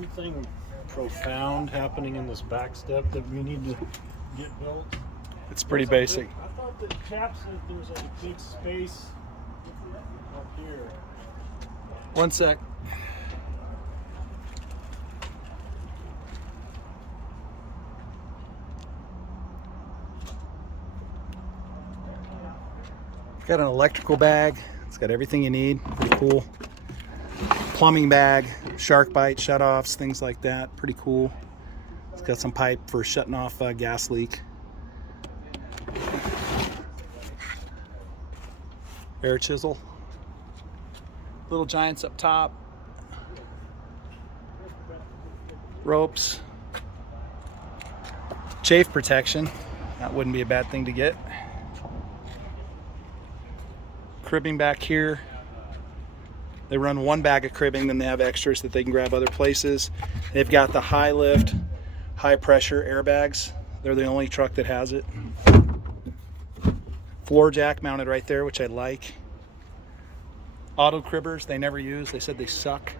anything profound happening in this back step that we need to get built? It's pretty basic. I thought the chap said there was a big space up here. One sec. Got an electrical bag. It's got everything you need. Pretty cool. Plumbing bag, shark bite, shutoffs, things like that. Pretty cool. It's got some pipe for shutting off a gas leak. Air chisel. Little giants up top. Ropes. Chafe protection. That wouldn't be a bad thing to get. Cribbing back here. They run one bag of cribbing, then they have extras that they can grab other places. They've got the high lift, high pressure airbags. They're the only truck that has it. Floor jack mounted right there, which I like. Auto cribbers, they never use. They said they suck.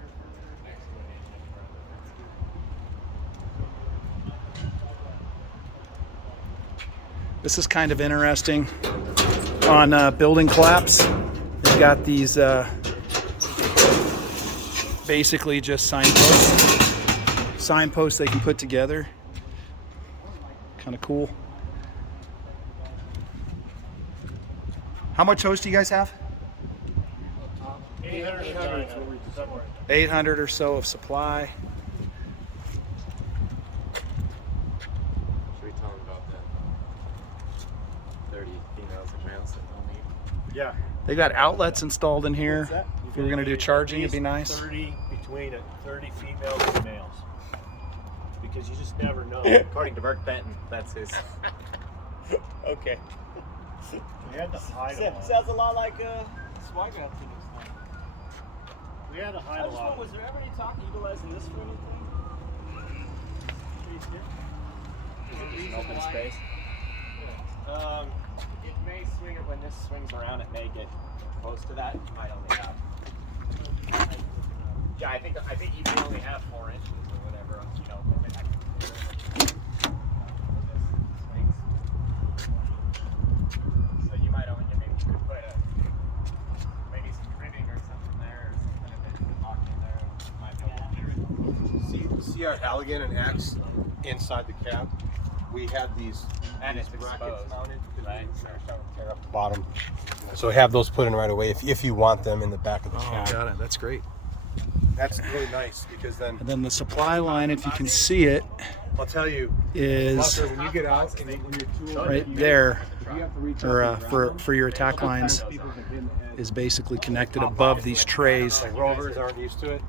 This is kind of interesting. On building collapse, they've got these basically just signposts they can put together. Kind of cool. How much hose do you guys have? 800 or so of supply. Should we tell them about that 30 females and males that they'll need? Yeah. They got outlets installed in here. If you were going to do charging, it'd be nice. 30 between 30 females and males. Because you just never know. According to Mark Benton, that's his. Okay. We had to hide a lot. Sounds a lot like Swag Out to this thing. We had to hide I a just lot. wonder, was there ever any talk utilizing this for anything? Is it Open space. It may swing it when this swings around. It may get close to that. You might only have. Yeah, I think you can only have 4 inches or whatever. You know, when it swings. So you might only maybe you could put maybe some cribbing or something there, or something if it's locked in there. You might be able to do it. See our Halligan and Axe inside the cab? We had these And it's brackets exposed. mounted to Right. tear up the bottom. So have those put in right away if you want them in the back of the Oh, cab. got it. That's great. That's really nice because then And then the supply line, if you can see it, I'll tell you, is Buster, when you get out and when your tool right there, you have to reach or out and grab for your attack lines, Sometimes people can hit in the head. is basically connected above these trays. Like rovers aren't used to it.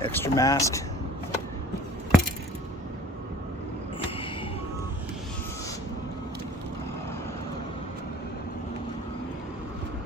Extra mask.